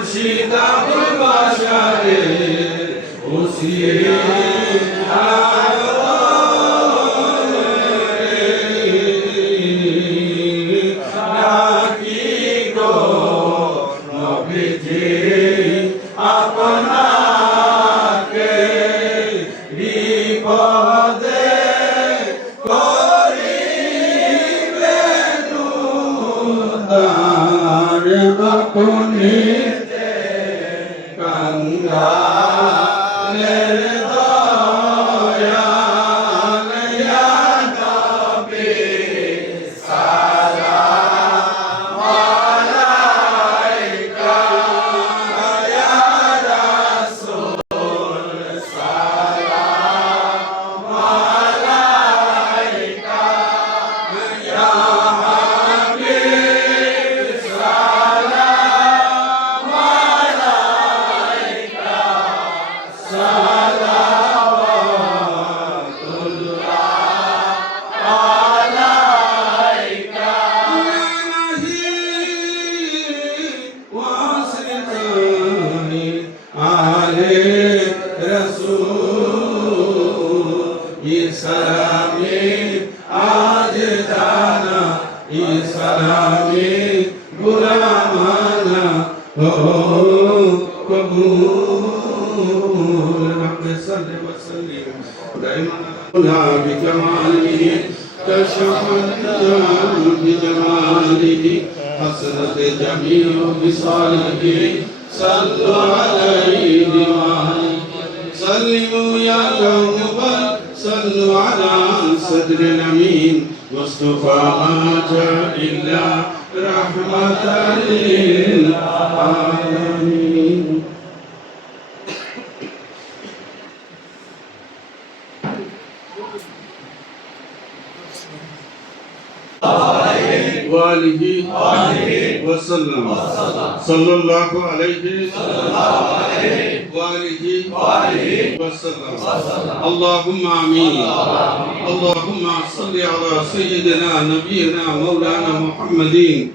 মুর্শিদ আবুল বাশারে উসিরে ডাকি গো নবীজি আপনাকে বিপদে করিবেন উদ্ধার আপনি কাঙ্গালের দয়াল ইয়া নবী সালাম আলাইকা ইয়া রাসূল সালাম আলাইকা ইয়া হাবিব সালাম আলাইকা সালাওয়াতুল্লাহ আলাইকা নাহি ওয়াসিতানি আলে রাসূল ইসলামে আজ জানা ইসলামে গুলামানা ও কবুল রব্বে সাল্লি ওয়া সাল্লিম দাইমান বিকামালিহি তশাহাদাত বিজামালিহি হাসনাত জামিউ বিসালিহি সাল্লু আলাইহি ওয়া সাল্লিমু ইয়া কাওমুল সাল্লু আলা সাদরিল আমিন মুস্তাফা মা জা ইল্লা রাহমাতাল লিল আলামিন وآله وسلم صلى الله عليه وآله وسلم اللهم آمين اللهم صل على سيدنا نبينا مولانا محمد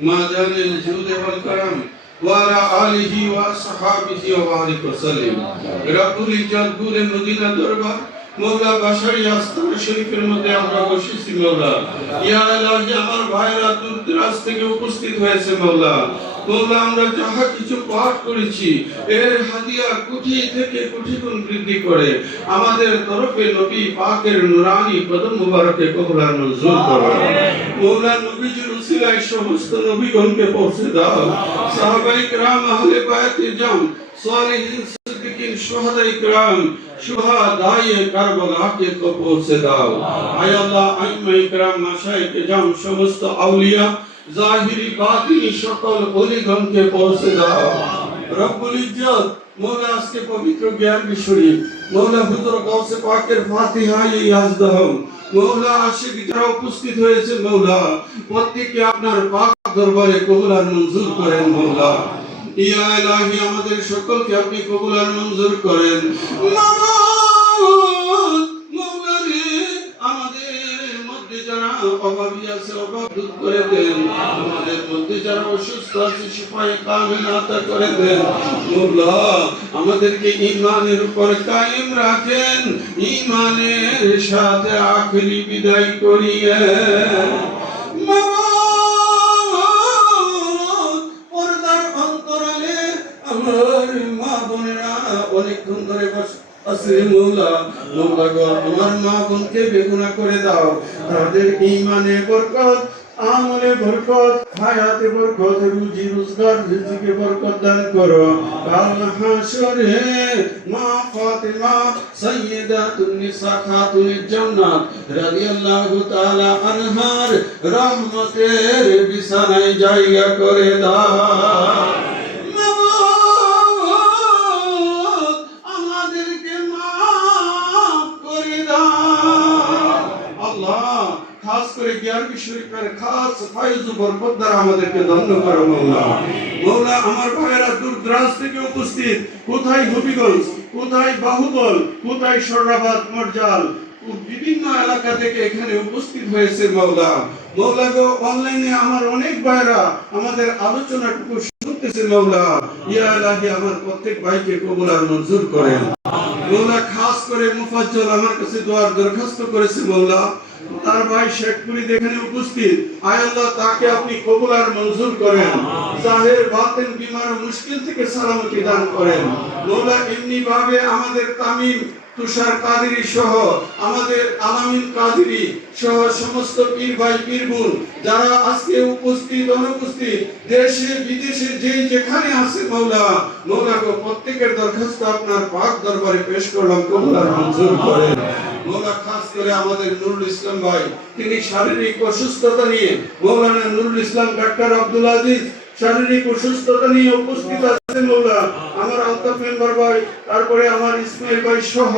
مادان الجود والكرم وعلى آله وأصحابه وبارك وسلم رب العزة পুরে মদিনা দরবার মওলা বাশারি আস্তানা শরীফের মধ্যে আমরা বসেছি মওলা ইয়া ইলাহি আমার ভাইরা দূর দরাজ থেকে উপস্থিত হয়েছে মওলা মওলা আমরা যাহা কিছু পাঠ করেছি এর হাদিয়া কোটি থেকে কোটি গুণ বৃদ্ধি করে আমাদের তরফে নবী পাকের নূরানি কদম মুবারকে কবুল আর মঞ্জুর করো মওলা নবীজির উসিলায় সমস্ত নবীগণকে পৌঁছে দাও সাহাবায়ে কিরাম আহলে বায়াতে জাম সালিহিন সিদ্দিকিন শুহাদায়ে কিরাম শুহাদায়ে কারবালা কে তো পৌঁছে দাও আয় আল্লাহ আইম্মায়ে কিরাম মাশায়েখে জাম সমস্ত আউলিয়া জাহিরি বাতিনি সকল ওলিগণকে পৌঁছে দাও রব্বুল ইজ্জত মওলা আজকে পবিত্র জ্ঞান শরীফ মওলা হুজুর গাউসে পাকের ফাতিহা ইয়াজদাহম মওলা আশিক যারা উপস্থিত হয়েছে মওলা প্রত্যেককে আপনার পাক দরবারে কবুল আর মঞ্জুর করেন মওলা ইয়া ইলাহি আমাদের সকলকে আপনি কবুল আর মঞ্জুর করেন মওলা রে আমাদের মধ্যে যারা অভাবী আছে অভাব দূর করে দেন আমাদের মধ্যে যারা অসুস্থ আছে শিফায়ে কামিল আতা করে দেন মওলা আমাদেরকে ঈমানের উপর কায়েম রাখেন ঈমানের সাথে আখেরি বিদায় করিয়ে অনেকক্ষণ ধরে বসে মওলা মওলা গো আমার মা বোনকে বেগুনাহ করে দাও তাদের ঈমানে বরকত আমলে বরকত হায়াতে বরকত রুজি রোজগার রিজিকে বরকত দান করো কাল হাসরে মা ফাতিমা সাইয়্যিদাতুন নিসা খাতুনিল জান্নাত রাদিয়াল্লাহু তাআলা আনহার রহমতের বিছানায় জায়গা করে দাও খাস করে জ্ঞান শরীফের খাস ফয়জ বরকত দ্বারা আমাদেরকে ধন্য করো মওলা মওলা আমার ভাইয়েরা দূর দরাজ থেকে উপস্থিত কোথায় হবিগঞ্জ কোথায় বাহুবল কোথায় সরনাবাদ মরজাল বিভিন্ন এলাকা থেকে এখানে উপস্থিত হয়েছে মওলা মওলা গো অনলাইনে আমার অনেক ভাইয়েরা আমাদের আলোচনাটুকু করতেছে মওলা। ইয়া ইলাহি আমার প্রত্যেক ভাইকে কবুল আর মঞ্জুর করেন মওলা। খাস করে মুফাজ্জল আমার কাছে দোয়ার দরখাস্ত করেছে মওলা। তার ভাই শেখপুরি এখানে উপস্থিত, আয় আল্লাহ তাকে আপনি কবুল আর মঞ্জুর করেন। জাহির বাতিন বিমার ও মুশকিল থেকে সালামতি দান করেন মওলা। এমনি ভাবে আমাদের তামিম তুষার কাদেরী সহ আমাদের আলামিন কাদেরী সহ সমস্ত পীর ভাই পীর বোন যারা আজকে উপস্থিত অনুপস্থিত দেশে বিদেশে যে যেখানে আছে মওলা, মওলা গো প্রত্যেকের দরখাস্ত আপনার পাক দরবারে পেশ করলাম, কবুল আর মঞ্জুর করেন মওলা। খাস করে আমাদের নুরুল ইসলাম ভাই, তিনি শারীরিক অসুস্থতা নিয়ে, মওলানা নুরুল ইসলাম ডাক্তার আব্দুল আজিজ শারীরিক অসুস্থতা নিয়ে উপস্থিত আছেন মওলা। আমার আলতাফ মেম্বার ভাই, তারপরে আমার ইসমাইল ভাই সহ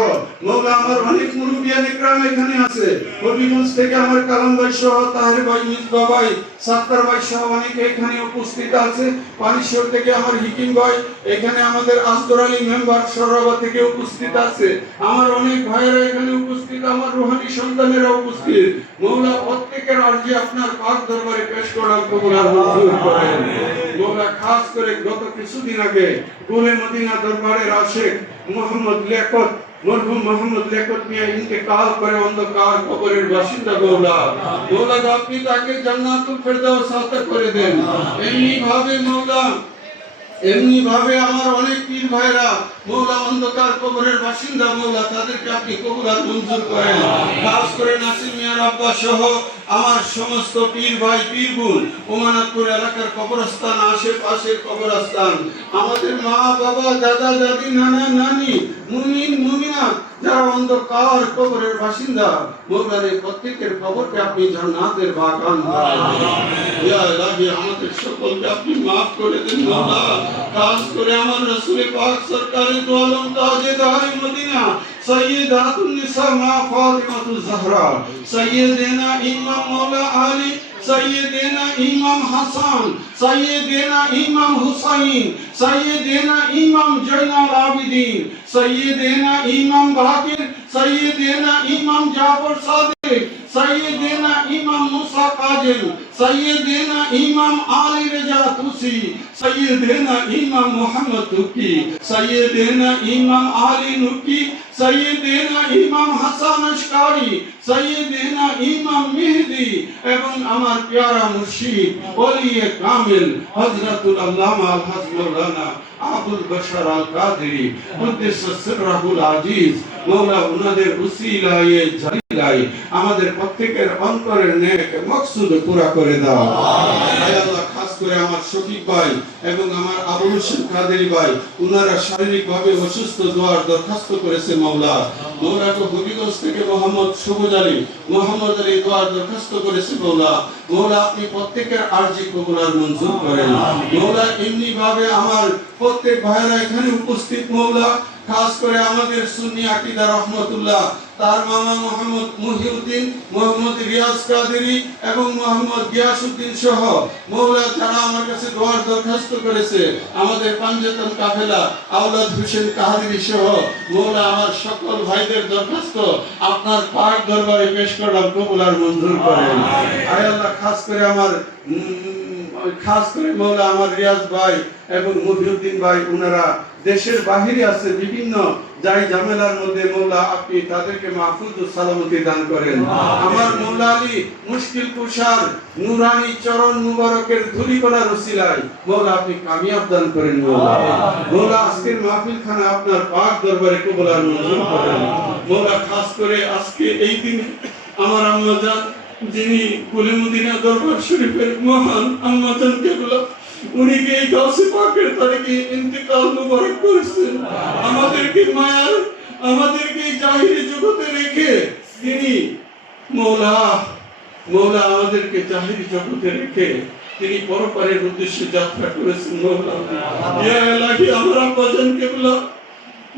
মওলা আমার অনেক মুরব্বিয়ান ইকরাম এখানে আছে। হবিগঞ্জ থেকে আমার কালাম ভাই সহ তাহের ভাই, মিসবা ভাই, সাত্তার ভাই সহ অনেকে এখানে উপস্থিত আছে। পানিশ্বর থেকে আমার হিকিম ভাই, এখানে আমাদের আসদর আলী মেম্বার সররাবা থেকে উপস্থিত আছে। আমার অনেক ভাইয়েরা এখানে উপস্থিত, আমার রুহানি সন্তানেরা উপস্থিত মওলা। প্রত্যেকের আরজি আপনার পাক দরবারে পেশ করার কবুল আর মঞ্জুর করেন মওলা। খাস করে গত কিছুদিন আগে গোলে মদিনা দরবারের আশিক মোহাম্মদ লিয়াকত, মরহুম মোহাম্মদ লিয়াকত মিয়া ইন্তেকাল করে অন্ধকার কবরের বাসিন্দা মওলা। মওলা আপনি তাকে জান্নাতুল ফেরদাউস আতা করে দেন। এমনি ভাবে আমার অনেক পীর ভাইরা মওলা অন্ধকার কবরের বাসিন্দা মওলা, তাদেরকে আপনি কবুল আর মঞ্জুর করেন। খাস করে নাসির মিয়ার আব্বা সহ আমার সমস্ত পীর ভাই পীর বোন, ওমানাতপুর এলাকার কবরস্থান, আশেপাশের কবরস্থান, আমাদের মা বাবা দাদা দাদি নানা নানি মুমিন মুমিনাত যারা অন্ধকার কবরের বাসিন্দা মওলার প্রত্যেকের কবরকে আপনি জান্নাতের বাগান ইয়া ইলাহি আমাদের সকলকে আপনি maaf করে দেন মওলা। খাস করে আমার রাসূল পাক সরকারে দু আলম তাজেদার মদিনা সৈয়দাতুন নিসা মা ফাতিমাতুজ জাহরা, সৈয়দেনা ইমাম মওলা আলী, সৈয়দেনা ইমাম হাসান, সৈয়দেনা ইমাম হুসাইন, সৈয়দেনা ইমাম জয়নাল আবিদিন, সৈয়দেনা ইমাম বাকির, সৈয়দেনা ইমাম জাফর সাদিক, সৈয়দেনা ইমাম মুসা কাজিম, সৈয়দেনা ইমাম আলী রেজা তুসি, সৈয়দেনা ইমাম মুহাম্মদ তুকি, সৈয়দেনা ইমাম আলী নুকি, সৈয়দেনা ইমাম হাসান আশকারি, সৈয়দেনা ইমাম মেহেদি এবং আমার প্যারা মুর্শিদ ওলিয়ে কামিল হযরতুল আল্লামা আল হাজ মাওলানা আবুল বশর আল কাদেরী কুদ্দিস সিররুল আজিজ মওলা, উনাদের উসিলায়ে জালিলায়ে আমাদের প্রত্যেকের অন্তরের নেক মাকসুদ পুরা করে দাও আয় আল্লাহ। খাস করে আমার শফিক ভাই এবং আমার আবুল হোসেন কাদেরী ভাই, উনারা শারীরিক ভাবে অসুস্থ, দোয়ার দরখাস্ত করেছে মওলা। মওলা গো হবিগঞ্জ থেকে মোহাম্মদ সবুজ আলী, মোহাম্মদ আলী দোয়ার দরখাস্ত করেছে মওলা। মওলা আপনি প্রত্যেকের আরজি কবুল আর মঞ্জুর করেন মওলা। এমনি ভাবে আমার প্রত্যেক ভাইরা এখানে উপস্থিত মওলা। খাস করে আমাদের সুন্নি আকীদা রহমাতুল্লাহ তার মামা মোহাম্মদ মুহিউদ্দিন, মোহাম্মদ রিয়াজ কাদেরী এবং মোহাম্মদ গিয়াসউদ্দিন সহ মওলা যারা আমার কাছে দোয়ার দরখাস্ত করেছে, আমাদের পাঞ্জাতন কাফেলা আওলাদ হোসেন কাদেরী সহ মওলা আমার সকল ভাইদের দরখাস্ত আপনার পাক দরবারে পেশ করলাম, কবুল আর মঞ্জুর করেন আয় আল্লাহ। খাস করে মওলা আমার রিয়াজ ভাই এবং মুহিউদ্দিন ভাই, উনারা দেশের বাহিরে আছে বিভিন্ন যাই ঝামেলার মধ্যে মওলা আপনি তাদেরকে মাহফুজ ও সালামতি দান করেন। আমার মওলা আলী মুশকিল কুশার নুরানি চরণ মুবারকের ধুলিকণার ওসিলায় মওলা আপনি কামিয়াব দান করেন মওলা। মওলা আজকের মাহফিল খানা আপনার পাক দরবারে কবুল আর মঞ্জুর করেন মওলা। খাস করে আজকে এই দিনে আমার আম্মা জান, যিনি কুলে মদিনা দরবার শরীফের মহান আম্মা জান কেবলা, উনি কি এই গাউসে পাকের তারিখে ইন্তেকাল মুবারক করেছেন। আমাদেরকে জাহিরি জগতে রেখে তিনি মওলা আমাদেরকে জাহিরি জগতে রেখে তিনি পরপারের উদ্দেশ্যে যাত্রা করেছেন মওলা। ইয়া ইলাহি আমার আম্মা জান কেবলা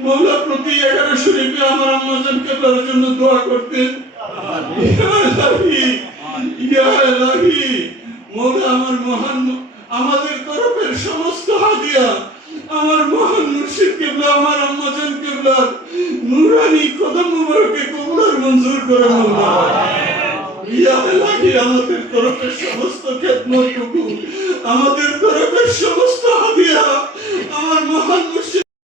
মওলা প্রতি 11 শরীফে আমার আম্মা জান কেবলার জন্য দোয়া করতেন। ইয়া ইলাহি মওলা আমার মহান আমাদের তরফের সমস্ত হাদিয়া আমার মহান মুর্শিদ কেবলা আমার আম্মা জান কেবলার নূরানি কদম মুবারকে কবুল আর মঞ্জুর করে মওলা। ইয়া ইলাহি আমাদের তরফের সমস্ত খেদমতটুকু আমাদের তরফের সমস্ত হাদিয়া আমার মহান মুর্শিদ